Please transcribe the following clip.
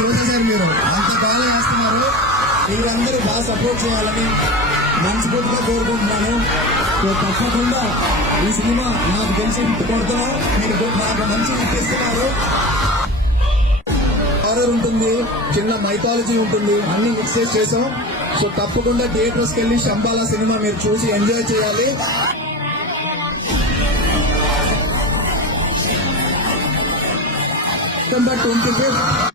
చూసేశారు మీరు, అంత బాగా చేస్తున్నారు. మీరందరూ బాగా సపోర్ట్ చేయాలని మనస్ఫూర్తిగా కోరుకుంటున్నాను. తప్పకుండా ఈ సినిమా నాకు తెలిసి కొడుతున్నాం, మీరు నాకు మంచి ఇప్పిస్తున్నారు. హారర్ ఉంటుంది, చిన్న మైథాలజీ ఉంటుంది, అన్ని మిక్స్ చేసాం. సో తప్పకుండా థియేటర్స్కి వెళ్ళి శంబాలా సినిమా మీరు చూసి ఎంజాయ్ చేయాలి. September 25th